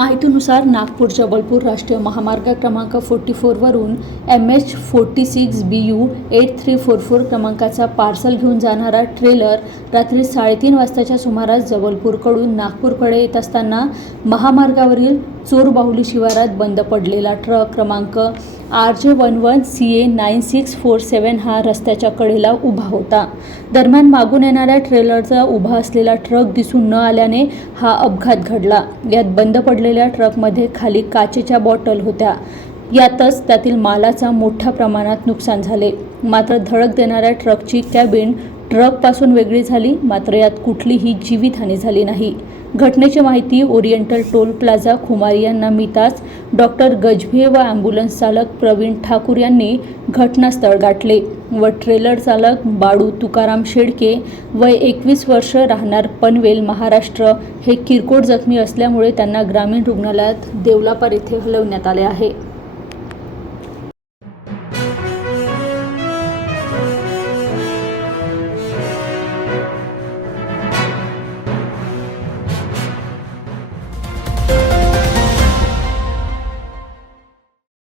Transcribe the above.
माहितीनुसार नागपूर जबलपूर राष्ट्रीय महामार्ग क्रमांक forty फोरवरून M H forty six B U eight three four four क्रमांकाचा पार्सल घेऊन जाणारा ट्रेलर रात्री साडेतीन वाजताच्या सुमारास जबलपूरकडून नागपूरकडे येत असताना महामार्गावरील चोरबाहुली शिवारात बंद पडलेला ट्रक क्रमांक R J one one C A nine six four seven हा रस्त्याच्या कडेला उभा होता. दरम्यान मागून येणाऱ्या ट्रेलरचा उभा असलेला ट्रक दिसून न आल्याने हा अपघात घडला. यात बंद पडलेल्या ट्रकमध्ये खाली काचेच्या बॉटल होत्या. यातच त्यातील मालाचा मोठ्या प्रमाणात नुकसान झाले. मात्र धडक देणाऱ्या ट्रकची कॅबिन ट्रकपासून वेगळी झाली मात्र यात कुठलीही जीवितहानी झाली नाही. घटनेची माहिती ओरिएंटल टोल प्लाझा खुमारी यांना मिळताच डॉक्टर गजभे व ॲम्ब्युलन्स चालक प्रवीण ठाकूर यांनी घटनास्थळ गाठले व ट्रेलर चालक बाडू तुकाराम शेडके वय एकवीस वर्ष राहणार पनवेल महाराष्ट्र हे किरकोळ जखमी असल्यामुळे त्यांना ग्रामीण रुग्णालयात देवलापार येथे हलवण्यात आले आहे.